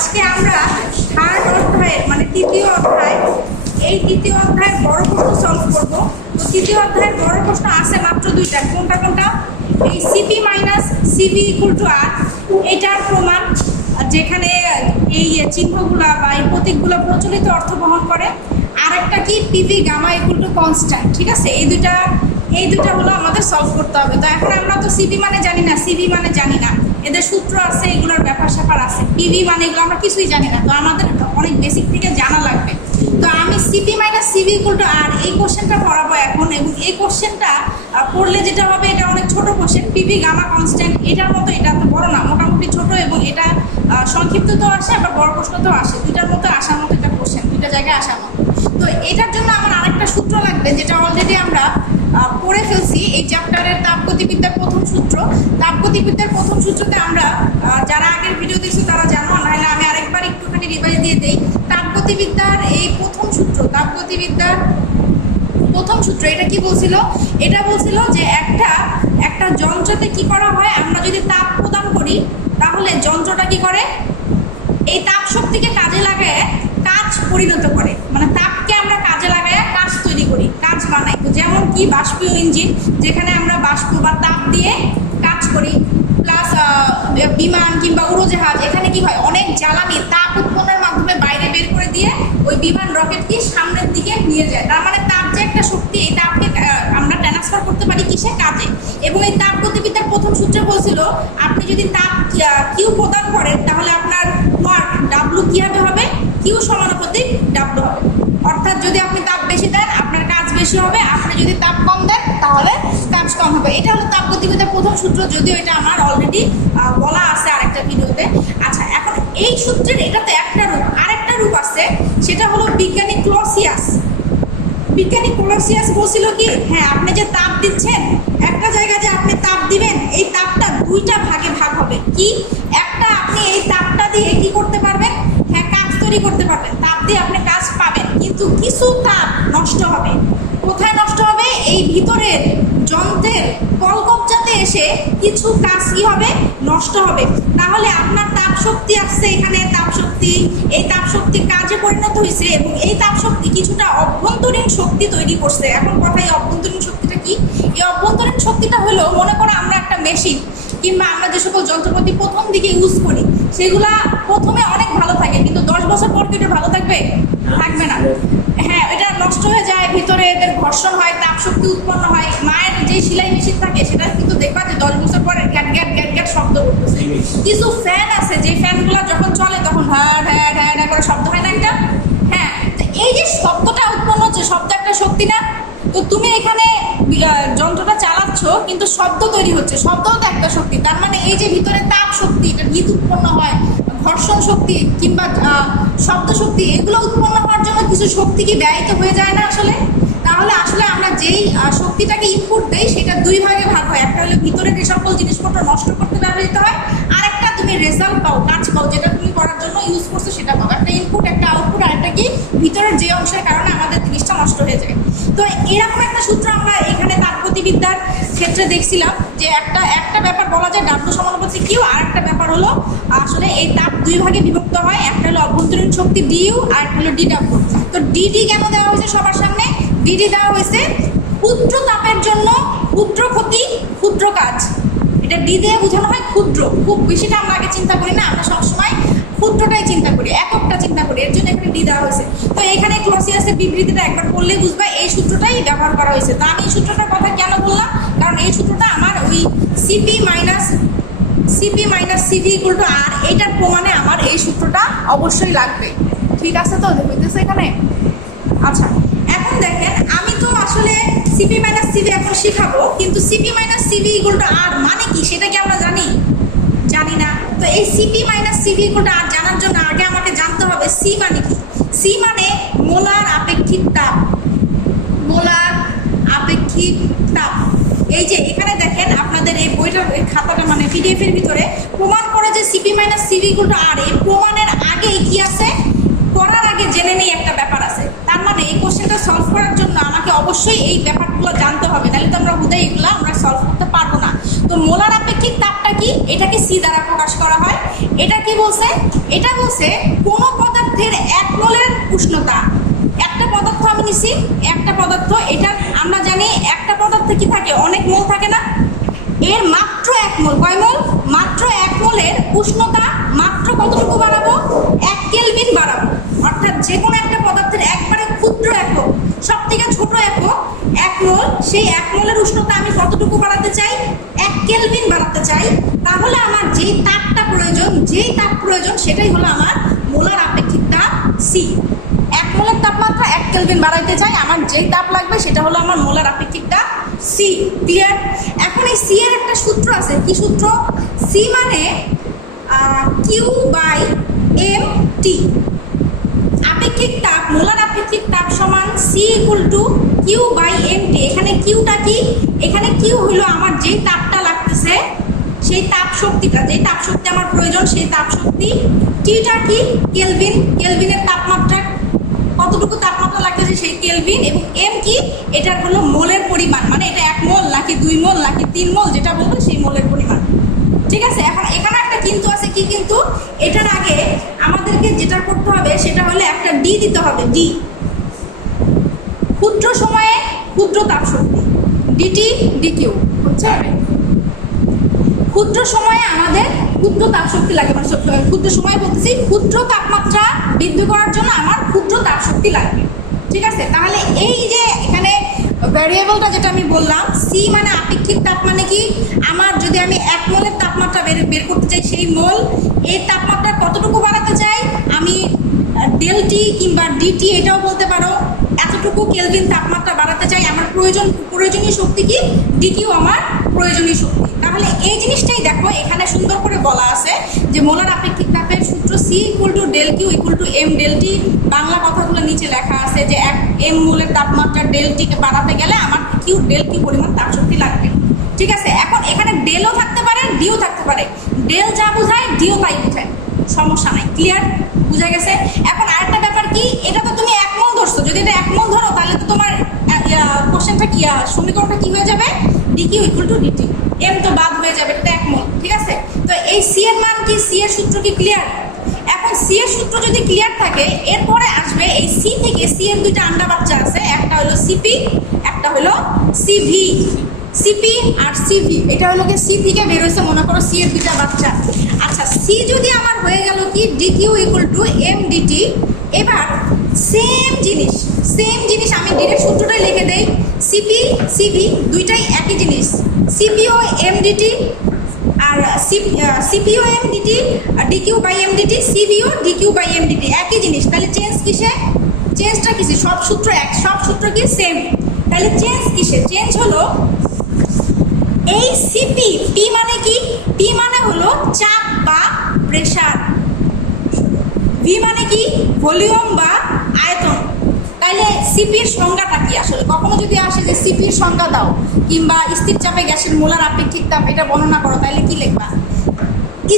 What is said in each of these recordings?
আজকে আমরা থার্ড অধ্যায়ের মানে তৃতীয় অধ্যায় এই তৃতীয় অধ্যায়ের বড় প্রশ্ন সলভ করব। তো তৃতীয় অধ্যায়ের বড় প্রশ্ন আছে মাত্র দুইটা, কোনটা কোনটা? এই C P minus C V equal to R, এটার প্রমাণ যেখানে এই চিহ্নগুলা বা এই প্রতীকগুলো প্রচলিত অর্থ বহন করে। আর একটা কি PV gamma equal to constant. ঠিক আছে, এই দুইটা হলো আমাদের সলভ করতে হবে। তো এখন আমরা তো সিপি মানে জানি না, সিভি মানে জানি না, এদের সূত্র আছে, এগুলোর ব্যাপার স্যাপার আছে। পিভি মানে এগুলো আমরা কিছুই জানি না, তো আমাদের অনেক বেসিক থেকে জানা লাগবে। তো আমি C P minus C V equal to R এই কোশ্চেনটা পড়াবো এখন, এবং এই কোশ্চেনটা পড়লে যেটা হবে এটা অনেক ছোট কোশ্চেন। পিভি গামা কনস্ট্যান্ট এটার মতো, এটা তো বড় না, মোটামুটি ছোট, এবং এটা সংক্ষিপ্ততেও আসে আবার বড় প্রশ্নতেও আসে, দুইটার মতো আসার মতো এটা কোশ্চেন, দুইটা জায়গায় আসার মতো। তো এটার জন্য আমার আরেকটা সূত্র লাগবে যেটা অলরেডি আমরা পড়ে ফেলছি এই চ্যাপ্টারের তাপগতিবিদ্যার প্রথম সূত্র। তাপগতিবিদ্যার প্রথম সূত্রতে আমরা যারা আগের ভিডিও দেখছি তারা জানো, নাহলে আমি আরেকবার একটুখানি রিভাইজ দিয়ে দিই। তাপগতিবিদ্যার এই প্রথম সূত্র, তাপগতিবিদ্যার প্রথম সূত্র এটা কি বলছিল? এটা বলছিল যে একটা যন্ত্রতে কি করা হয়, আমরা যদি তাপ প্রদান করি তাহলে যন্ত্রটা কি করে, এই তাপ শক্তিকে কাজে লাগায় কাজ পরিণত করে, মানে তাপকে আমরা কাজে লাগায় কাজ তৈরি করি, কাজ বানাই। তো যেমন কি বাষ্পীয় ইঞ্জিন, যেখানে আমরা বাষ্প বা তাপ দিয়ে কাজ করি, প্লাস বিমান কিংবা উড়োজাহাজ, এখানে কি হয়, অনেক জ্বালানি তাপ উৎপন্নের মাধ্যমে বাইরে বের করে দিয়ে ওই বিমান রকেটকে সামনের দিকে নিয়ে যায়। তার মানে তাপ যে একটা শক্তি, এই তাপকে আমরা ট্রান্সফার করতে পারি কিসে, কাজে। এবং এই তাপগতিবিদ্যার প্রথম সূত্রে বলছিল আপনি যদি তাপ কিউ প্রদান করেন তাহলে আপনার ওয়ার্ক ডাব্লু কি হবে, কিউ সমানুপাতিক ডাব্লু হবে। অর্থাৎ যদি আপনি তাপ বেশি দেন আপনার কাজ বেশি হবে, আপনি যদি তাপ কম দেন তাহলে কাজ কম হবে। এটা হলো তাপগতিবিদ্যার প্রথম সূত্র, যদিও এটা আমার অলরেডি বলা আছে আরেকটা ভিডিওতে। আচ্ছা, এখন এই সূত্রের এটাতে একটা রূপ, আরেকটা রূপ আছে, সেটা হলো বিজ্ঞানী ক্লসিয়াস। বিজ্ঞানী ক্লসিয়াস বলছিল কি, হ্যাঁ আপনি যে তাপ দিচ্ছেন, একটা জায়গায় যে আপনি তাপ দিবেন, এই তাপটা দুইটা ভাগে ভাগ হবে। কি একটা, আপনি এই তাপটা দিয়ে কি করতে পারবেন, হ্যাঁ কাজ তৈরি করতে পারবেন, তাপ দিয়ে আপনি কাজ পাবেন, কিন্তু কিছু তাপ নষ্ট হবে। কোথায় নষ্ট হবে? এই ভিতরের যন্ত্রের কলকবজাতে এসে কিছু কাজ কি হবে, নষ্ট হবে। তাহলে আপনার তাপ শক্তি আসছে এখানে, তাপ শক্তি, এই তাপ শক্তি কাজে পরিণত হয়েছে, এবং এই তাপ শক্তি কিছুটা অভ্যন্তরীণ শক্তি তৈরি করছে। এখন কথা, এই অভ্যন্তরীণ শক্তিটা কি? এই অভ্যন্তরীণ শক্তিটা হলো, মনে করো আমরা একটা মেশিন কিংবা আমরা যে সকল যন্ত্রপাতি প্রথম দিকে ইউজ করি সেগুলা প্রথমে অনেক ভালো থাকে, কিন্তু 10 বছর পর কি এটা ভালো থাকবে? থাকবে না। হ্যাঁ, এটা নষ্ট হয়ে যায়, ভিতরে এদের ঘর্ষণ হয়, তাপ শক্তি উৎপন্ন হয়। মায়ের যে সেলাই মেশিন থাকে সেটা কিন্তু দেখবা যে 10 বছর পরে গ্যাট গ্যাট গ্যাট গ্যাট শব্দ করতেছে। কিছু ফ্যান আছে যে ফ্যানগুলো যখন চলে তখন হ্যাঁ হ্যাঁ হ্যাঁ হ্যাঁ করে শব্দ হয় না একটা? হ্যাঁ, এই যে শব্দটা উৎপন্ন হচ্ছে, শব্দ একটা শক্তি না? তো তুমি এখানে যন্ত্রটা চালাচ্ছ কিন্তু শব্দ তৈরি হচ্ছে, শব্দও তো একটা শক্তি। তার মানে এই যে ভিতরে তাপ শক্তি, এটা হিট উৎপন্ন হয়, ঘর্ষণ শক্তি কিংবা শব্দ শক্তি, এগুলো উৎপন্ন হওয়ার জন্য কিছু শক্তি কি ব্যয়িত হয়ে যায় না আসলে? তাহলে আসলে আমরা যেই শক্তিটাকে ইনপুট দেই সেটা দুই ভাগে ভাগ হয়। একটা হলো ভিতরে যে সকল জিনিসপত্র নষ্ট করতে ব্যবহৃত হয়, আর একটা তুমি রেজাল্ট পাও, কাজ পাও, যেটা তুমি করার জন্য ইউজ করছো সেটা পাও। একটা ইনপুট, একটা আউটপুট, আর একটা কি ভিতরের যে অংশের কারণে আমাদের জিনিসটা নষ্ট হয়ে যায়। তো এরকম একটা সূত্র আমরা এখানে তাপগতিবিদ্যার ক্ষেত্রে দেখছিলাম যে একটা ব্যাপার বলা যায় ডাব্লু সমানুপাতিক কিউ, আর একটা ব্যাপার হলো আসলে এই তাপ দুই ভাগে বিভক্ত হয়। একটা হলো অভ্যন্তরীণ শক্তি ডিইউ, আর একটা হলো ডিডাব্লু। তো ডিডি কেন দেওয়া হয়েছে সবার সামনে? ডিডি দেওয়া হয়েছে ক্ষুদ্র তাপের জন্য ক্ষুদ্র ক্ষতি ক্ষুদ্র কাজ। এটা ডি দিয়ে বোঝানো হয় ক্ষুদ্র, খুব বেশিটা আমরা আগে চিন্তা করি না, আমরা সবসময় ক্ষুদ্রটাই চিন্তা করি, এককটা চিন্তা করি, এর জন্য এখানে ডি দেওয়া হয়েছে। তো এখানে ক্লসিয়াসের বিবৃতিটা একবার পড়লেই বুঝবা এই সূত্রটাই ব্যবহার করা হয়েছে। তো আমি এই সূত্রটার কথা কেন বললাম, কারণ এই সূত্রটা আমার ওই C P minus C V equal to R, এইটার প্রমাণে আমার এই সূত্রটা অবশ্যই লাগবে। ঠিক আছে, তো বুঝতেছে এখানে? আচ্ছা, এখন দেখেন আমি তো আসলে সিপি মাইনাস সিভি এখন শিখাবো, কিন্তু C P minus C V equal to R মানে কি সেটা কি আমরা জানি না। তো এই C P minus C V equal to R জানার জন্য আগে আমাকে জানতে হবে সি মানে কি। সি মানে মোলার আপেক্ষিক তাপ, মোলার আপেক্ষিক তাপ। এই যে এখানে দেখেন আপনাদের এই বইটার খাতাটা মানে পিডিএফ এর ভিতরে প্রমাণ করে যে C P minus C V equal to R, এই প্রমাণের আগে কি আছে, করার আগে জেনে নেই একটা ব্যাপার আছে। তার মানে এই কোশ্চেনটা সলভ করার জন্য আমাকে অবশ্যই এই ব্যাপারগুলো জানতে হবে, নাহলে তো আমরা হুদাই এগুলো আমরা সলভ করতে পারবো না। তো মোলার আপেক্ষিক তাপটা কি, এটাকে সি দ্বারা প্রকাশ করা হয়। এটা কি বলছে? এটা বলছে কোন পদার্থের 1 মোলের উষ্ণতা, একটা পদার্থ আমি নিছি, একটা পদার্থ, এটা আমরা জানি একটা পদার্থে কি থাকে, অনেক মোল থাকে না, এর মাত্র 1 মোল, কয় মোল? মাত্র 1 মোলের উষ্ণতা মাত্র কতটুকু বাড়াবো? 1 কেলভিন বাড়াবো। অর্থাৎ যে কোনো একটা পদার্থের একবারে ক্ষুদ্র একক, সব থেকে ছোট একক 1 মোল, সেই 1 মোলের উষ্ণতা আমি কতটুকু বাড়াতে চাই? 1 কেলভিন বাড়াতে চাই। তাহলে আমার যেই তাপটা প্রয়োজন, সেটাই হলো আমার মোলার আপেক্ষিক তাপ সি। 1 মোলের তাপমাত্রা 1 কেলভিন বাড়াইতে চাই, আমার যেই তাপ লাগবে সেটা হলো আমার মোলার আপেক্ষিক তাপ সি। ক্লিয়ার? এখন এই সি এর একটা সূত্র আছে, কি সূত্র? সি মানে কিউ বাই এম টি। আপেক্ষিক তাপ, মোলার আপেক্ষিক তাপ সমান C equal to Q by M T. এখানে কিউটা কি? এখানে কিউ হলো আমার যেই তাপটা লাগতেছে, সেই তাপ শক্তিটা, যেই তাপ শক্তি আমার প্রয়োজন, সেই তাপ শক্তি। টিটা কি? কেলভিন, কেলভিনের তাপমাত্রা, কতটুকু তাপমাত্রা লাগতেছে সেই কেলভিন। এবং এম কি? এটার হলো মোলের পরিমাণ, মানে এটা 1 মোল নাকি 2 মোল নাকি 3 মোল, যেটা বলবো সেই মোলের পরিমাণ। ঠিক আছে? এখন এখানে একটা কিন্তু আছে, কি কিন্তু? এটার আগে আমাদেরকে যেটা করতে হবে সেটা হলো একটা ডি দিতে হবে, ডি, ক্ষুদ্র সময়ে ক্ষুদ্র তাপ শক্তি, ডিটি ডিকিউ হচ্ছে। ক্ষুদ্র সময়ে আমাদের ক্ষুদ্র তাপ শক্তি লাগে, মানে ক্ষুদ্র সময় বলতেছি, ক্ষুদ্র তাপমাত্রা বৃদ্ধি করার জন্য আমার ক্ষুদ্র তাপ শক্তি লাগবে। ঠিক আছে? তাহলে এই যে এখানে ভ্যারিয়েবলটা যেটা আমি বললাম, সি মানে আপেক্ষিক তাপ, মানে কি? আমার যদি আমি 1 মোলের তাপমাত্রা বের করতে চাই, সেই মোল এর তাপমাত্রা কতটুকু বাড়াতে চাই আমি, ডেলটি কিংবা ডিটি এটাও বলতে পারো, এতটুকু কেলভিন তাপমাত্রা বাড়াতে চাই। আমার প্রয়োজনীয় শক্তি কি? ডিকিউ আমার প্রয়োজনীয় শক্তি। তাহলে এই জিনিসটাই দেখো এখানে সুন্দর করে বলা আছে যে মোলার আপেক্ষিক তাপের সূত্র C equal to del Q equal to M del T. Bangla কথাগুলো নিচে লেখা আছে যে 1 এম মোলের তাপমাত্রা ডেল টিকে বাড়াতে গেলে আমার কিউ ডেল কিউ পরিমাণ তাপ শক্তি লাগবে। ঠিক আছে? এখন এখানে ডেলও থাকতে পারে, ডিও থাকতে পারে, ডেল যা বোঝায় ডিও তাই বোঝায়, সমস্যা নাই। ক্লিয়ার? বুঝা গেছে? এখন আরেকটা ব্যাপার কি, এটা তো তুমি 1 মোল ধরছো, যদি এটা 1 মোল ধরো তাহলে তো তোমার কোশ্চেনটা কি, সমীকরণটা কি হয়ে যাবে? DQ equal to dT, M তো বাদ হয়ে যাবে, এটা 1 মোল। ঠিক আছে? তো এই সি এর মান কি, সি এর সূত্র কি ক্লিয়ার? এখন সি এর সূত্র যদি ক্লিয়ার থাকে, এরপরে আসবে এই সি থেকে, সি এর দুইটা আন্ডা বাচ্চা আছে, একটা হলো সিপি, একটা হলো সিভি। সিপি আর সিভি, এটা হলো কি সি থেকে বের হয়েছে, মনে করো সি এর দুইটা বাচ্চা। আচ্ছা, সি যদি আমার হয়ে গেল কি dQ equal to M dT. এবার সেম জিনিস আমি ডিরেক্ট সূত্রটাই লিখে দেই, সিপি সিভি দুইটাই একই জিনিস, সিপিও এম ডিটি আর সিপিও এম ডিটি আর ডিকিউ বাই এম ডিটি, সিভিও ডিকিউ বাই এম ডিটি, একই জিনিস। তাহলে চেঞ্জ কিসে? চেঞ্জটা কিসে? সব সূত্র এক, সব সূত্র কি সেম, তাহলে চেঞ্জ কিসে? চেঞ্জ হলো এই সিপি, পি মানে কি? পি মানে হলো চাপ বা প্রেসার, ভি মানে কি? ভলিউম বা আয়তন। তাইলে সিপির সংজ্ঞাটা কি আসলে? কখনো যদি আসে যে সিপির সংজ্ঞা দাও কিংবা স্থির চাপে গ্যাসের মোলার আপেক্ষিক তাপ এটা বর্ণনা করো, তাইলে কি লিখবা?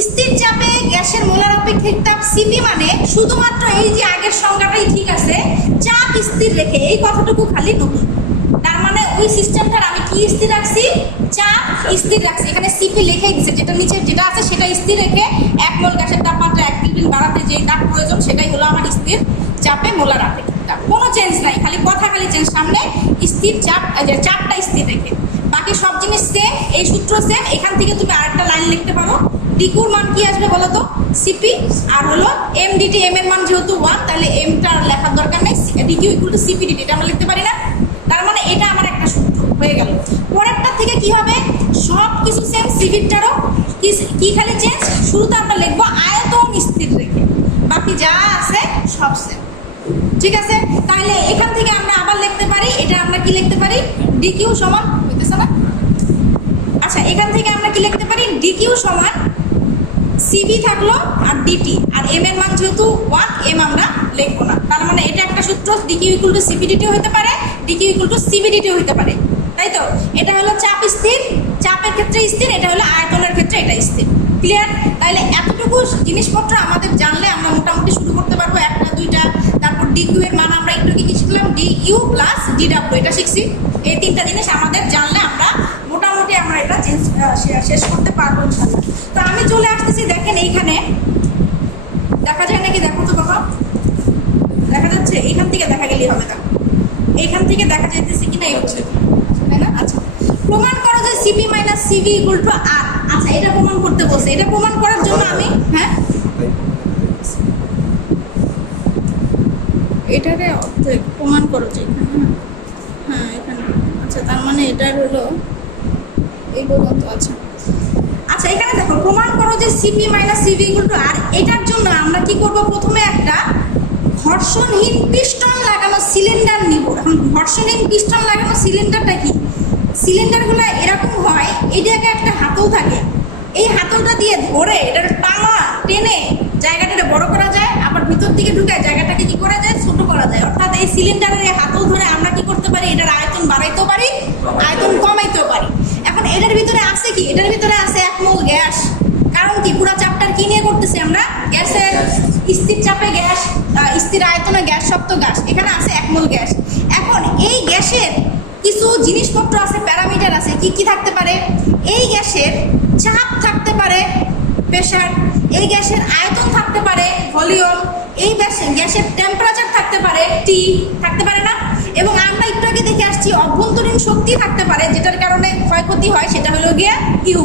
স্থির চাপে গ্যাসের মোলার আপেক্ষিক তাপ সিপি মানে শুধুমাত্র এই যে আগের সংজ্ঞাটাই ঠিক আছে, চাপ স্থির রেখে, এই কথাটুকু খালি নতুন। তার মানে ওই সিস্টেমটার আমি কি স্থির রাখছি? চাপ স্থির রাখছি। এখানে সিপি লিখেই দিচ্ছে, যেটা নিচে যেটা আছে সেটা স্থির রেখে 1 মোল গ্যাসের তাপমাত্রা 1 কেলভিন বাড়াতে যে তাপ প্রয়োজন সেটাই হলো আমার স্থির চাপে মোলার আপেক্ষিক তাপ। কোনো চেঞ্জ নাই, খালি কথা, খালি চেঞ্জ সামনে স্থির চাপ, চাপটা স্থির রেখে, বাকি সব জিনিস সেম, এই সূত্র সেম। এখান থেকে তুমি আরেকটা লাইন লিখতে পারো, ডিকিউর মান কি আসবে বলো তো? সিপি, আর হলো এম ডিটি, এম এর মান যেহেতু 1 তাহলে এমটা লেখার দরকার নেই, dQ equal to CP dT, এটা আমরা লিখতে পারি না? তার মানে এটা আমার একটা সূত্র হয়ে গেল। পরেরটা থেকে কি হবে? সব কিছু সেম, সিভিরটারও কি খালি চেঞ্জ, শুরুতে আমরা লিখবো আয়তন স্থির রেখে, বাকি যা আছে সব সেম। ঠিক আছে? তাহলে এখান থেকে আমরা আবার লিখতে পারি, এটা আমরা কি লিখতে পারি? ডিকিউ সমান, হইতেছে না? আচ্ছা, এখান থেকে আমরা কি লিখতে পারি? ডিকিউ সমান সিভি থাকলো আর ডিটি, আর এম এর মান যেহেতু 1, এম আমরা লিখবো না। তার মানে এটা একটা সূত্র, ডিকিউ ইকুয়াল টু সিপিডিটি হতে পারে, ডিকিউ ইকুয়াল টু সিভিডিটি হতে পারে, তাই তো? এটা হলো চাপ স্থির, চাপের ক্ষেত্রে স্থির, এটা হলো আয়তনের ক্ষেত্রে এটা স্থির। ক্লিয়ার? তাহলে এতটুকু জিনিসপত্র আমাদের জানলে আমরা মোটামুটি শুরু করতে পারবো, একটা দুইটা। তারপর ডিকিউ এর মান আমরা একটু কি শিখলাম? ডিইউ প্লাস ডিডাব্লিউ, এটা শিখছি। এই তিনটা জিনিস আমাদের জানলে আমরা মোটামুটি আমরা এটা শেষ করতে পারবো ইনশাআল্লাহ। তো আমি চলে আসতেছি, দেখেন এইখানে থেকে দেখা যাইতেছে কিনা এই বছর, তাই না? আচ্ছা, প্রমাণ করো যে C P minus C V equal to R. আচ্ছা, এটা প্রমাণ করতে বলছে। এটা প্রমাণ করার জন্য আমি এটারে অর্ধেক প্রমাণ করো যে এখানে, হ্যাঁ এখানে। আচ্ছা, তার মানে এটার হলো এই পর্যন্ত। আচ্ছা আচ্ছা, এখানে দেখো প্রমাণ করো যে C P minus C V equal to R. এটার জন্য আমরা কি করব, প্রথমে একটা ঘর্ষণহীন পিস্টন লাগানো সিলিন্ডার নিব। এখন ঘর্ষণহীন পিস্টন লাগানো সিলিন্ডারটা কি, সিলিন্ডারগুলো এরকম হয়, এই জায়গায় একটা হাতল থাকে, এই হাতলটা দিয়ে ধরে এটার টানা টেনে জায়গাটা বড় করা যায়, আবার ভিতর দিকে ঢুকে জায়গাটাকে কি করা যায়, ছোট করা যায়। অর্থাৎ এই সিলিন্ডারের এই হাতল ধরে আমরা কি করতে পারি, এটার আয়তন বাড়াইতেও পারি, আয়তন কমাইতেও পারি। এখন এটার ভিতরে আছে কি, এটার ভিতরে আছে 1 মোল গ্যাস। কারণ কি, পুরো চ্যাপ্টার কি নিয়ে করতেছি আমরা, গ্যাসের স্থির চাপে গ্যাস, স্থির আয়তনে গ্যাস, শক্ত গ্যাস, এখানে আছে 1 মোল গ্যাস। এখন এই গ্যাসের কিছু জিনিসপত্র আছে, প্যারামিটার আছে। কি কি থাকতে পারে, এই গ্যাসের চাপ থাকতে পারে, প্রেশার, এই গ্যাসের আয়তন থাকতে পারে, ভলিউম, এই গ্যাসের টেম্পারেচার থাকতে পারে, টি থাকতে পারে না। এবং আমরা একটু আগে দেখে আসছি অভ্যন্তরীণ শক্তি থাকতে পারে, যেটার কারণে ক্ষয়ক্ষতি হয়, সেটা হলো গিয়ে ইউ।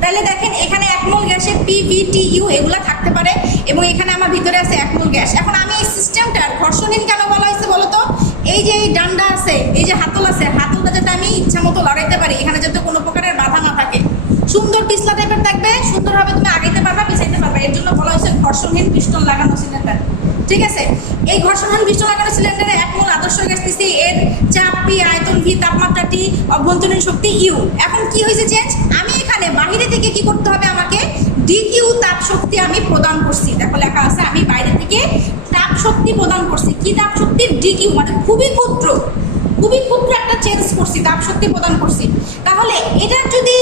তাহলে দেখেন এখানে 1 মোল গ্যাসের পি, ভি, টি, ইউ এগুলো থাকতে পারে, এবং এখানে আমার ভিতরে আছে 1 মোল গ্যাস। এখন আমি এই সিস্টেমটার ঘর্ষণহীন কেন বলা হয়েছে বলো তো, এই যে এই ডান্ডা আছে, এই যে হাতল আছে, হাতলটা যাতে আমি ইচ্ছা মতো লড়াইতে পারি, এখানে যাতে কোনো প্রকারের বাধা না থাকে, সুন্দর পিছলা টাইপের থাকবে, সুন্দরভাবে তুমি আগাইতে পারবা, পিছাইতে পারবা। এর জন্য বলা হয়েছে ঘর্ষণহীন পিস্টন লাগানো সিলিন্ডার। ঠিক আছে, এই ঘর্ষণহীন পিস্টন লাগানো সিলিন্ডারে 1 মোল আদর্শ গ্যাস দিচ্ছি, এর চাপ পি, আয়তন ভি, তাপমাত্রা টি, অভ্যন্তরীণ শক্তি ইউ। এখন কি হয়েছে চেঞ্জ, আমি এখানে বাইরে থেকে কি করতে হবে, আমাকে ডিকিউ তাপ শক্তি আমি প্রদান করছি। দেখো লেখা আছে, আমি বাইরে থেকে তাপ শক্তি প্রদান করছি। কি তাপ শক্তি, ডিকিউ, মানে খুবই ক্ষুদ্র, খুবই ক্ষুদ্র একটা চেঞ্জ করছি, তাপ শক্তি প্রদান করছি। তাহলে এটার যদি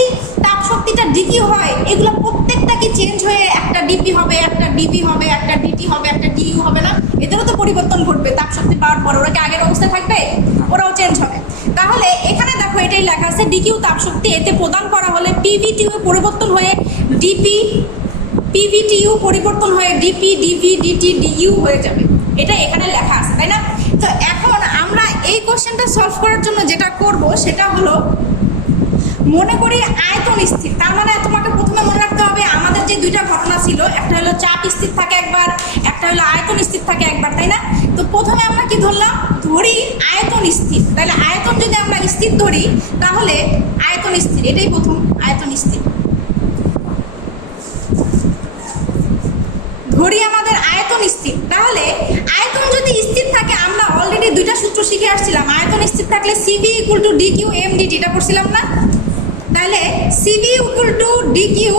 তাপ শক্তিটা ডিকিউ হয়, এগুলো প্রত্যেকটা কি চেঞ্জ হয়ে একটা ডিপি হবে, একটা ডিবি হবে, একটা ডিটি হবে, একটা ডিইউ হবে না? এদেরও তো পরিবর্তন ঘটবে তাপ শক্তি পাওয়ার পর। ওরা কি আগের অবস্থায় থাকবে? ওরাও চেঞ্জ হবে। তাহলে এখানে দেখো এটাই লেখা আছে, ডিকিউ তাপ শক্তি এতে প্রদান করা হলে পিভিটিউ পরিবর্তন হয়ে ডিপি, পিভিটিউ পরিবর্তন হয়ে ডিপি, ডিভি, ডিটি, ডিইউ হয়ে যাবে। এটা এখানে লেখা আছে, তাই না? তো এখন আমরা এই কোশ্চেনটা সলভ করার জন্য যেটা করব সেটা হলো, মনে করি আয়তন স্থির। তার মানে তোমাকে প্রথমে মনে রাখতে হবে আমাদের যে দুইটা ঘটনা ছিল, একটা হলো চাপ স্থির থাকে একবার, একটা হলো আয়তন স্থির থাকে একবার, তাই না? তো প্রথমে আমরা কি ধরলাম, ধরি আয়তন স্থির। তাহলে আয়তন যদি আমরা স্থির ধরি, তাহলে আয়তন স্থির, এটাই প্রথম, আয়তন স্থির ধরি, আমাদের আয়তন স্থির। তাহলে আয়তন যদি স্থির থাকে, আমরা অলরেডি দুইটা সূত্র শিখে আসছিলাম। আয়তন স্থির থাকলে CV equal to dQ M dT, এটা করছিলাম না? তাহলে CV equal to dQ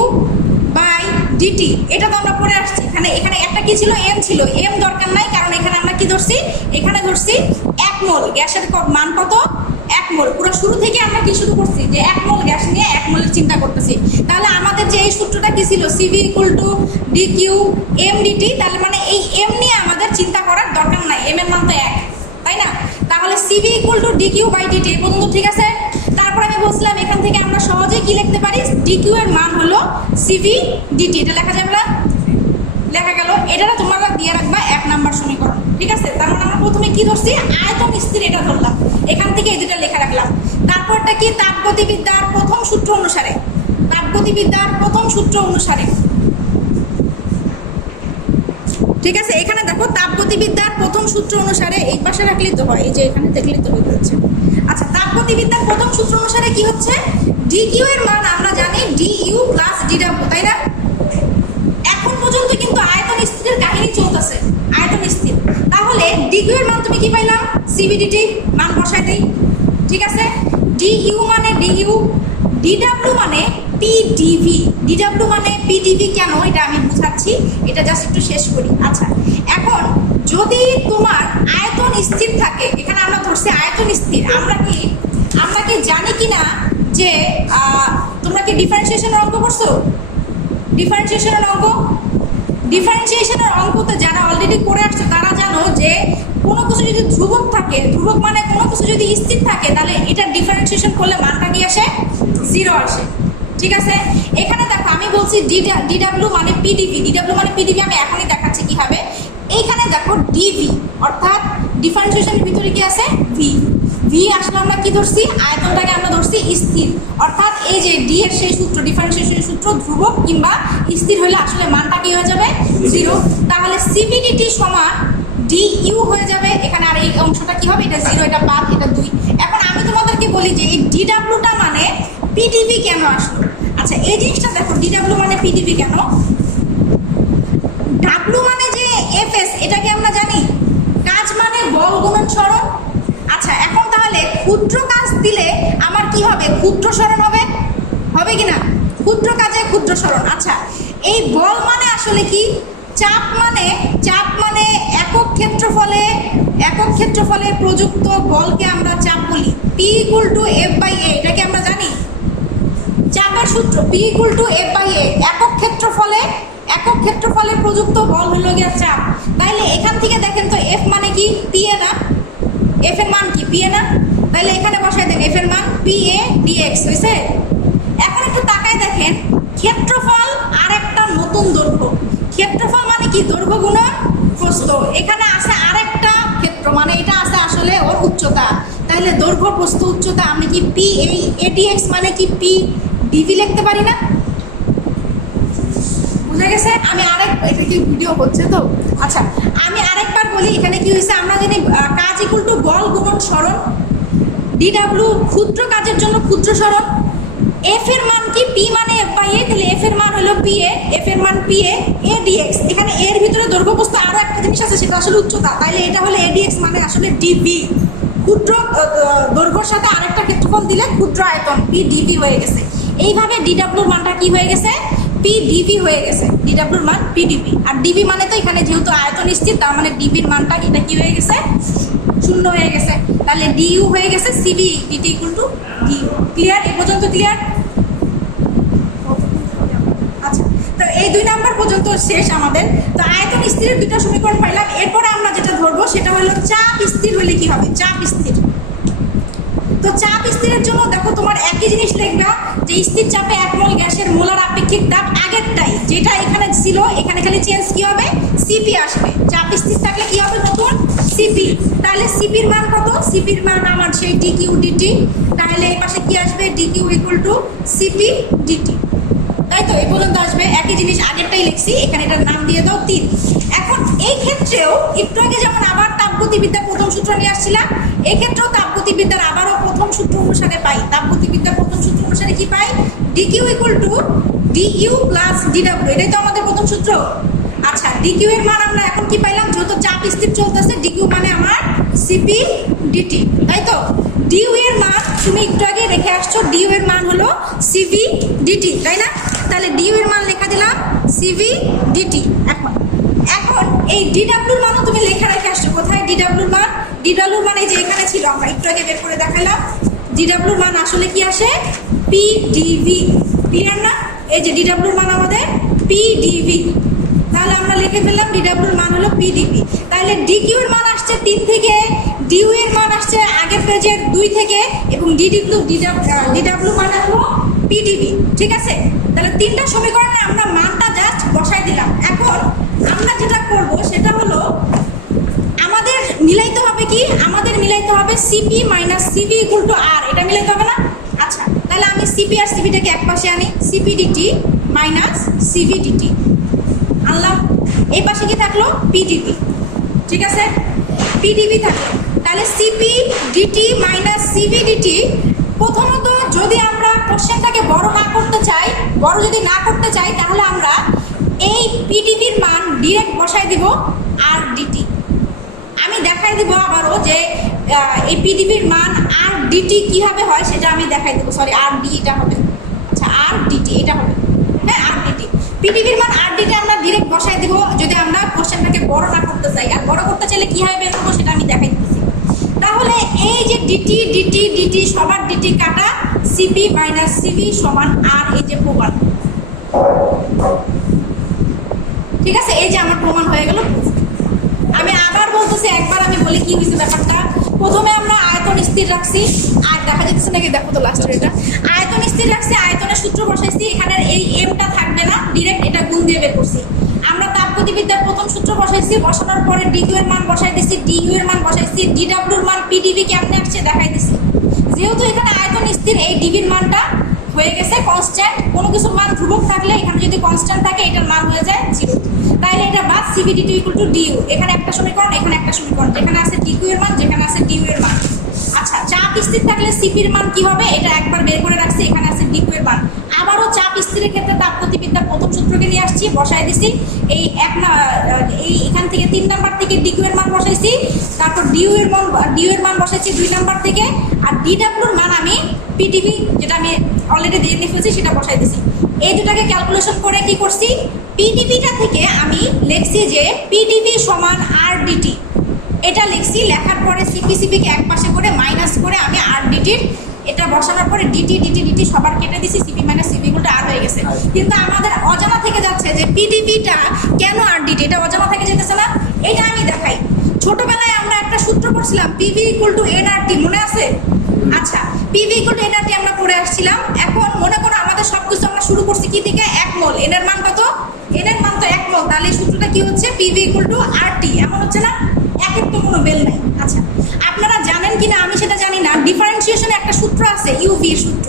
by dT, এটা তো আমরা পড়ে আসছি। এখানে একটা কি ছিল, এম ছিল। এম দরকার নাই, কারণ এখানে আমরা কি ধরছি, এখানে ধরছি 1 মোল গ্যাসের মান কত, 1 মোল। পুরো শুরু থেকে আমরা কি শুরু করছি, যে 1 মোল গ্যাস নিয়ে 1 মোলের চিন্তা করতেছি। তাহলে আমাদের যে এই সূত্রটা কি ছিল, CV equal to dQ M dT, তাহলে মানে এই এম নিয়ে আমাদের চিন্তা করার দরকার নাই, এম এর মান তো 1, তাই না? তাহলে CV equal to dQ by dT, এই পর্যন্ত ঠিক আছে। তারপর আমি বলছিলাম এখান থেকে আমরা সহজেই কি লিখতে পারি, ডিকিউ এর মান হলো সিভি ডিটি, এটা লেখা যাবে না? লেখা গেল। এটা তোমরা দিয়ে রাখবা 1 নাম্বার সমীকরণ। ঠিক আছে, তার মানে আমরা প্রথমে কি ধরছি, আয়তন স্থির, এটা ধরলাম, এখান থেকে এই দুটা লেখা রাখলাম। তারপরটা কি, তাপগতিবিদ্যার প্রথম সূত্র অনুসারে, তাপগতিবিদ্যার প্রথম সূত্র অনুসারে। ঠিক আছে, এখানে দেখো তাপগতিবিদ্যার প্রথম সূত্র অনুসারে, এই পাশে রাখলেই তো হয়, এই যে এখানে দেখলেই তো হয়ে যাচ্ছে। আচ্ছা, তাপগতিবিদ্যার প্রথম সূত্র অনুসারে কি হচ্ছে, ডিকিউ এর মান আমরা জানি ডিইউ প্লাস ডিডব্লিউ, তাই না? এখন পর্যন্ত কিন্তু আয়তন স্থিরের কাহিনী চলতেছে, আয়তন স্থির। তাহলে ডিকিউ এর মান তুমি কি পাইলাম, সিভিডিটি মান বসাই দেই। ঠিক আছে, ডিইউ মানে ডিইউ, ডিডব্লিউ মানে পিডিভি। ডিডব্লিউ মানে পিডিভি কেন, এটা আমি বুঝাচ্ছি, এটা জাস্ট একটু শেষ করি। আচ্ছা, এখন যদি তোমার আয়তন স্থির থাকে, এখানে আমরা ধরছি আয়তন স্থির, আমরা কি জানি কিনা যে তোমরা কি ডিফারেন্সিয়েশনের অঙ্ক করছো, ডিফারেন্সিয়েশনের অঙ্কতে যারা অলরেডি করে আসছো তারা জানো যে কোনো কিছু যদি ধ্রুবক থাকে, ধ্রুবক মানে কোনো কিছু যদি স্থির থাকে, তাহলে এটা ডিফারেন্সিয়েশন করলে মানটা কি আসে, 0 আসে। ঠিক আছে, এখানে দেখো আমি বলছি ডিডব্লিউ মানে পিডিভি, ডিডব্লিউ মানে পিডিভি আমি এখনই দেখাচ্ছি কি হবে। এইখানে দেখো ডিভি, অর্থাৎ ডিফারেন্সিয়েশনের ভিতরে কি আছে, ভি। ভি আসলে আমরা কি ধরছি, আয়তনটাকে আমরা ধরছি স্থির, অর্থাৎ এই যে ডি এর সেই সূত্র, ডিফারেন্সিয়েশন সূত্র, ধ্রুবক কিংবা স্থির হলে আসলে মানটা কি হয়ে যাবে, 0। তাহলে সিবিডিটি সমান ডি ইউ হয়ে যাবে। এখানে আর এই অংশটা কি হবে, এটা 0, এটা বাদ, এটা 2। এখন আমি তোমাদেরকে বলি যে এই ডিডাব্লিউটা মানে পিডিভি কেন আসলো। আচ্ছা এই জিনিসটা দেখো, ডিডাব্লিউ মানে পিডিভি কেন, ডাব্লিউ মানে যে এফএস, এটাকে আমরা জানি কাজ মানে বল গুণন সরণ। আচ্ছা এখন তাহলে ক্ষুদ্র কাজ দিলে আমার কি হবে, ক্ষুদ্র সরণ হবে, হবে কি না, ক্ষুদ্র কাজে ক্ষুদ্র সরণ। আচ্ছা এই বল মানে আসলে কি, চাপ মানে একক ক্ষেত্রফলে প্রযুক্ত বলকে আমরা চাপ বলি। P equal to F by A, এটাকে আমরা জানি চাপের সূত্র, P equal to F by A. একক ক্ষেত্রফলে প্রযুক্ত বল হলো গিয়ে চাপ। তাইলে এখান থেকে দেখেন তো এফ মানে কি, পি এ না, এফ এর মান কি, পি এ না, তাইলে এখানে বসাই দেন এফ এর মান পি এ ডিএক্স হয়েছে। এখন একটু তাকায় দেখেন, ক্ষেত্রফল আর একটা নতুন দৈর্ঘ্য, ক্ষেত্রফল মানে কি, দৈর্ঘ্য গুণন প্রস্থ। এখানে আছে আরেকটা ক্ষেত্র, মানে এটা আছে আসলে ওর উচ্চতা। তাহলে দৈর্ঘ্য প্রস্থ উচ্চতা আমি কি পি এই এডিএক্স মানে কি পি ডিভি লিখতে পারি না, বুঝা গেছে। আমি এটা কি ভিডিও হচ্ছে তো, আচ্ছা আমি আরেকবার বলি, এখানে কি হয়েছে, আমরা জানি কাজ ইকুয়াল টু বল গুণন সরণ, ডিডাব্লিউ ক্ষুদ্র কাজের জন্য ক্ষুদ্র সরণ, এফ এর মান কি, পি মানে এফ বাই এ, তাহলে এফ এর মান হলো পি এ, এফ এর মান পি এ ডিএক্স। এখানে এর ভিতরে দৈর্ঘ্য প্রস্থ আরো একটা জিনিস আছে, সেটা আসলে উচ্চতা, তাইলে এটা হলো এডিএক্স মানে আসলে ডিবি, ক্ষুদ্র দৈর্ঘ্যের সাথে আরেকটা ক্ষেত্রফল দিলে ক্ষুদ্র আয়তন পি ডিবি হয়ে গেছে। এইভাবে ডিডাব্লিউর মানটা কি হয়ে গেছে, পি ডিবি হয়ে গেছে, ডিডাব্লিউর মান পি ডিবি। আর ডিবি মানে তো এখানে যেহেতু আয়তন স্থির, তার মানে ডিবির মানটা এটা কি হয়ে গেছে, 0 হয়ে গেছে। তাহলে ডিইউ হয়ে গেছে C V D T equal to D U. Clear, এ পর্যন্ত ক্লিয়ার? আচ্ছা তো এই 2 নাম্বার পর্যন্ত শেষ আমাদের। তো আয়তন স্থিরের 2টা সমীকরণ পাইলাম। এরপরে আমরা যেটা ধরবো সেটা হলো চাপ স্থির হলে কি হবে, চাপ স্থির। তো চাপ স্থিরের জন্য দেখো তোমার একই জিনিস লিখবা, যে স্থির চাপে 1 মোল গ্যাসের মোলার আপেক্ষিক তাপ আগেরটাই, যেটা এখানে ছিল, এখানে খালি চেঞ্জ কি হবে, সিপি আসবে। চাপ স্থির থাকলে কি হবে, নতুন সিপি। তাহলে সিপির মান কত, সিপির মান আমার সেই ডিকিউ ডিটি, তাহলে এই পাশে কি আসবে, dQ equal to CP dT, তাই তো এই পর্যন্ত আসবে। একই জিনিস আগেরটাই লিখছি, এখানে এটার নাম দিয়ে দাও 3। এখন এই ক্ষেত্রেও একটু আগে যেমন আবার তাপগতিবিদ্যার প্রথম সূত্র নিয়ে আসছিলাম, এক্ষেত্রেও তাপগতিবিদ্যার আবারও প্রথম সূত্র অনুসারে পাই, তাপগতিবিদ্যার প্রথম সূত্র অনুসারে কি পাই, D Q equal to D U plus D W, এটাই তো আমাদের প্রথম সূত্র। আচ্ছা ডিকিউ এর মান আমরা এখন কি পাইলাম, যেহেতু চাপ স্থির চলতেছে, ডিকিউ মানে আমার সিপি ডিটি, তাই তো। ডিইউ এর মান তুমি একটু আগে রেখে আসছো, ডিইউ এর মান হলো সিভি ডিটি, তাই না। তাহলে ডিইউ এর মান লেখা দিলাম সিভি ডিটি। এখন এই ডিডাব্লিউর মানও তুমি লেখা রেখে আসছো, কোথায় ডিডাব্লিউর মান, ডিডাব্লিউর মান এই যে এখানে ছিল, আমরা একটু আগে বের করে দেখালাম। ডিডাব্লিউর মান আসলে কি আসে, পিডিভি, ক্লিয়ার না। এই যে ডিডাব্লিউর মান আমাদের পিডিভি, তাহলে আমরা লিখে ফেললাম ডিডাব্লিউর মান হলো পিডিভি। তাহলে ডিকিউ এর মান আসছে 3 থেকে, ডিইউ এর মান আসছে আগের পেজের 2 থেকে, এবং ডিডাব্লিউ মান হলো পিডিভি, ঠিক আছে। তাহলে 3টা সমীকরণে আমরা মানটা জাস্ট বসাই দিলাম। এখন আমরা যেটা করব সেটা হলো আমাদের মিলাইতে হবে কি, আমাদের মিলাইতে হবে C P minus C V equal to R, এটা মিলাইতে হবে না। আচ্ছা তাহলে আমি সিপি আর সিভিটাকে এক পাশে আনি, CP dT minus CV dT আনলাম, এই পাশে কি থাকলো, পিডিবি, ঠিক আছে, পিডিবি থাকলো। তাহলে CP dT minus CV dT, প্রথমত যদি আমরা কোশ্চেনটাকে বড় না করতে চাই, বড় যদি না করতে চাই, তাহলে আমরা এই পিডিবির মান ডিরেক্ট বসাই দিব আর ডিটি। আমি দেখাই দিব আবারও যে এই পিডিবির মান আর ডিটি কীভাবে হয় সেটা আমি দেখাই দেবো, সরি আর ডি এটা হবে, আচ্ছা আর ডিটি এটা হবে, হ্যাঁ আর ডিটি। পিডিবির মান আর ডিটি আমরা ডিরেক্ট বসাই দিব যদি আমরা কোশ্চেনটাকে বড় না করতে চাই, আর বড় করতে চাইলে কীভাবে বের করবো সেটা আমি দেখাই দিচ্ছি। তাহলে এই যে ডিটি ডিটি ডিটি সবার ডিটি কাটা, সিপি মাইনাস সিভি সমান আর, এই যে প্রমাণ, ঠিক আছে, এই যে আমার প্রমাণ হয়ে গেল। আমি আবার বলতেছি, একবার আমি বলি কি হয়েছে ব্যাপারটা। প্রথমে আমরা আয়তন স্থির রাখছি, আর দেখা যাচ্ছে নাকি, দেখো তো লাস্টের এটা, আয়তন স্থির রাখছি, আয়তনের সূত্র বসাইছি, এখানে এই এমটা থাকবে না, ডিরেক্ট এটা গুণ দিয়ে বের করছি। আমরা তাপগতিবিদ্যার প্রথম প্রথম সূত্র বসাইছি, বসানোর পরে ডিকিউ এর মান বসাই দিছি, ডিইউ এর মান বসাইছি, ডিডব্লিউ এর মান পিডিভি কেমনে আসছে দেখাই দিছি। যেহেতু এখানে আয়তন স্থির, এই ডিবির মানটা হয়ে গেছে কনস্ট্যান্ট। কোনো কিছুর মান ধ্রুবক থাকলে এখানে যদি কনস্ট্যান্ট থাকে এটার মান হয়ে যায় 0। তাইলে এটা বাদ সিবিডিটি ইকুয়াল টু ডিইউ। এখানে একটা সমীকরণ, এখানে একটা সমীকরণ, যেখানে আছে ডিকিউ এর মান, যেখানে আছে ডিইউ এর মান। আচ্ছা, চাপ স্থির থাকলে সিপির মান কি হবে এটা একবার বের করে রাখছি, এখানে আছে ডিকিউ এর মান। আবারও চাপ স্থিরের ক্ষেত্রে তাপগতিবিদ্যার প্রথম সূত্রকে নিয়ে আসছি, বসাই দিছি। এই এখান থেকে 3 নাম্বার থেকে ডিকিউ এর মান বসাইছি, তারপর ডিইউ এর মান বসাইছি 2 নাম্বার থেকে, আর ডিডব্লিউ এর মান আমি পিটিভি যেটা আমি অলরেডি দিয়ে ফেলছি সেটা বসাই দিছি। এই দুটাকে ক্যালকুলেশন করে কি করছি, পিডিভিটা থেকে আমি লিখছি যে পিডিভি সমান আর ডিটি, এটা লিখছি। লেখার পরে সিপিকে এক পাশে করে মাইনাস করে আমি আর ডিটির এটা বসানোর পরে ডিটি সবার কেটে দিছি, C P minus C P equal to R হয়ে গেছে। কিন্তু আমাদের অজানা থেকে যাচ্ছে যে পিডিভিটা কেন আর ডিটি, এটা অজানা থেকে যেতেছে না। এটা আমি দেখাই। ছোটবেলায় আমরা একটা সূত্র পড়ছিলাম, পিভি ইকুয়াল টু এনআরটি, মনে আছে? আচ্ছা, পিভি ইকুয়াল টু এনআরটি আমরা পড়ে আসছিলাম। এখন মনে করো আমাদের সবকিছু আমরা শুরু করছি কি থেকে, 1 মোল। এন এর মান কত? এন এর মান তো 1 মোল। তাহলে এই সূত্রটা কি হচ্ছে, পিভি ইকুয়াল টু আরটি। এমন হচ্ছে না? একের তো কোনো বেল নাই। আচ্ছা, আপনারা জানেন কিনা আমি সেটা জানি না, ডিফারেন্সিয়েশনে একটা সূত্র আছে, ইউভির সূত্র।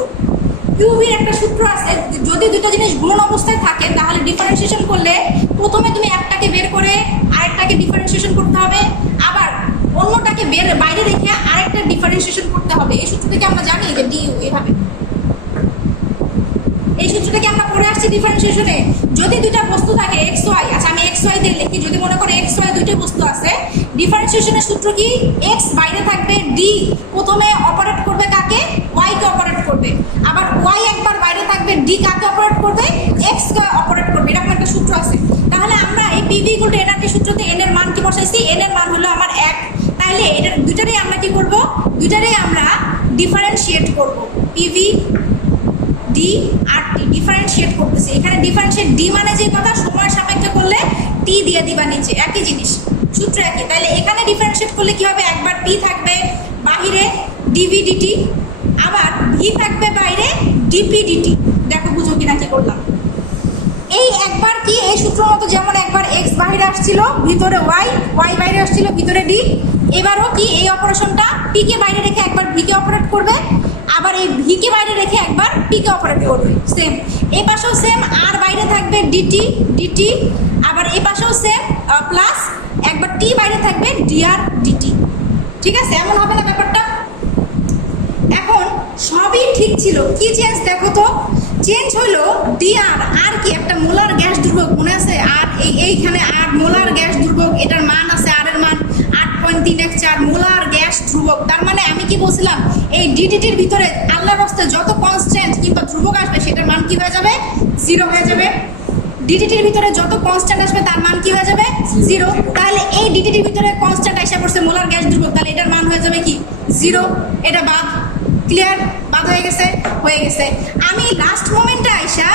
ইউভির একটা সূত্র আছে, যদি দুটো জিনিস গুণন অবস্থায় থাকে তাহলে ডিফারেন্সিয়েশন করলে প্রথমে তুমি একটাকে বের করে আরেকটাকে ডিফারেন্সিয়েশন করতে হবে, আবার অন্যটাকে বাইরে রেখে আরেকটা ডিফারেন্সিয়েশন করতে হবে। এই সূত্রটাকে আমরা জানি যে ডিইউ, এভাবে এই সূত্রটাকে আমরা পড়ে আসছি ডিফারেন্সিয়েশনে। যদি দুইটা বস্তু থাকে এক্স ওয়াই, আচ্ছা আমি এক্স ওয়াই দিয়ে লিখি, যদি মনে করে এক্স ওয়াই দুইটা বস্তু আছে, ডিফারেন্সিয়েশনের সূত্র কি, এক্স বাইরে থাকবে, ডি প্রথমে অপারেট করবে কাকে, ওয়াই কে অপারেট করবে, আবার ওয়াই একবার বাইরে থাকবে, ডি কাকে অপারেট করবে, এক্স কে অপারেট করবে। এরকম একটা সূত্র আছে। তাহলে আমরা এই পিভি ইকুয়াল টু এনআরটি সূত্রতে এন এর মান কি বসাইছি, এন এর মান হলো আমার 1। তাহলে এটা দুইটারই আমরা কি করব, দুইটারই আমরা ডিফারেন্সিয়েট করব। পিভি ডি আর টি ডিফারেন্সিয়েট করতেছি। এখানে ডিফারেন্সিয়েট ডি মানে যে কথা, সময়ের সাপেক্ষে করলে টি দিয়ে দিবা নিচে, একই জিনিস, সূত্র একই। তাহলে এখানে ডিফারেন্সিয়েট করলে কি হবে, একবার টি থাকবে বাহিরে ডিভি ডিটি, আবার ভি থাকবে বাইরে ডিপি ডিটি। দেখো বুঝো কিনা কি করলাম। এই একবার কি, এই সূত্র মতো যেমন একবার এক্স বাইরে আসছিল ভিতরে ওয়াই, ওয়াই বাইরে আসছিল ভিতরে ডি, এবারও কি এই অপারেশনটা পি কে বাইরে রেখে একবার ভি কে অপারেট করবে, আবার এই ভি কে বাইরে রেখে একবার পি কে অপারেট করবে। সেম এই পাশেও সেম, আর বাইরে থাকবে ডিটি, আবার এই পাশেও সেম প্লাস একবার টি বাইরে থাকবে ডিআর ডিটি। ঠিক আছে, এমন হবে না ব্যাপারটা? এখন সবই ঠিক ছিল, কি চেঞ্জ দেখো তো, চেঞ্জ হলো ডিআর। আর কি একটা মোলার গ্যাস ধ্রুবক, মনে আছে? আর এইখানে আর মোলার গ্যাস ধ্রুবক, এটার মান আছে, আর এর মান 8.314 মোলার গ্যাস ধ্রুবক। তার মানে আমি কি বলছিলাম, এই ডিডিটির ভিতরে আল্লাহর রাস্তায় যত কনস্ট্যান্ট কিংবা ধ্রুবক আসবে সেটার মান কি হয়ে যাবে, 0 হয়ে যাবে। ডিডিটির ভিতরে যত কনস্ট্যান্ট আসবে তার মান কি হয়ে যাবে, 0। তাহলে এই ডিডিটির ভিতরে কনস্ট্যান্ট আইসা পড়ছে মোলার গ্যাস ধ্রুবক, তাহলে এটার মান হয়ে যাবে কি, 0। এটা বাদ, ক্লিয়ার? বাদ হয়ে গেছে, হয়ে গেছে। আমি লাস্ট মোমেন্টে আইসা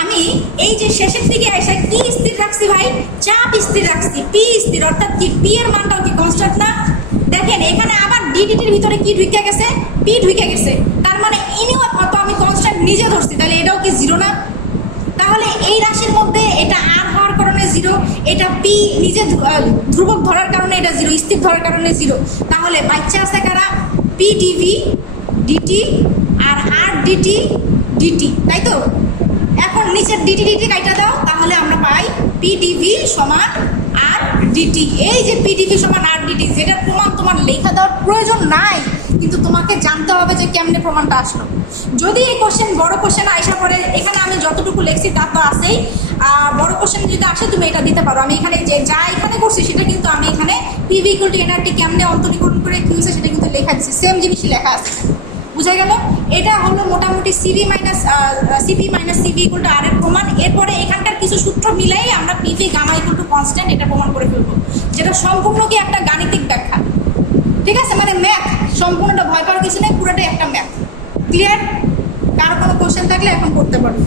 আমি এই যে শেষের দিকে আইসা কি স্থির রাখছি ভাই, চাপ স্থির রাখছি, পি স্থির, অর্থাৎ কি পি এর মানটাও কি কনস্ট্যান্ট না? দেখেন এখানে আবার ডিডিটির ভিতরে কি ঢুকে গেছে, পি ঢুকে গেছে। তার মানে ইনিও কত আমি কনস্ট্যান্ট নিজে ধরছি, তাহলে এটাও কি 0 না? তাহলে এই রাশির মধ্যে এটা আর হওয়ার কারণে 0, এটা পি নিজে ধ্রুবক ধরার কারণে এটা 0, স্থির ধরার কারণে 0। তাহলে বাচ্চা আছে কারা, পি ডিভি ডিটি আর আর ডিটি ডিটি, তাই তো? এখন নিচের ডিটি কাইটা দাও, তাহলে আমরা পাই পিডিভি সমান আর ডিটি। এই যে পিডিভি সমান আর ডিটি, যেটা প্রমাণ তোমার লেখা দেওয়ার প্রয়োজন নাই, কিন্তু তোমাকে জানতে হবে যে কেমনে প্রমাণটা আসলো। যদি এই কোশ্চেন বড় কোশ্চেন আইসা পড়ে, এখানে আমি যতটুকু লিখছি তা তো আছেই, বড় কোশ্চেন যদি আসে তুমি এটা দিতে পারো। আমি এখানে যে যা এখানে করছি সেটা কিন্তু আমি এখানে পিভি ইকুয়াল টু এনআরটি কেমনে অন্তরীকরণ করে কি হয়েছে সেটা কিন্তু লেখা দিচ্ছি, সেম জিনিসই লেখা আছে। বুঝা গেল? এটা হলো মোটামুটি C P minus C P equal to R এর প্রমাণ। এরপরে এখানকার কিছু সূত্র মিলাই আমরা P V gamma equal to constant এটা প্রমাণ করে ফেলবো, যেটা সম্পূর্ণ কি একটা গাণিতিক ব্যাখ্যা। ঠিক আছে, মানে ম্যাথ সম্পূর্ণটা, ভয় পাওয়ার কিছু নেই, পুরোটাই একটা ম্যাথ। ক্লিয়ার? কারো কোনো কোশ্চেন থাকলে এখন করতে পারো।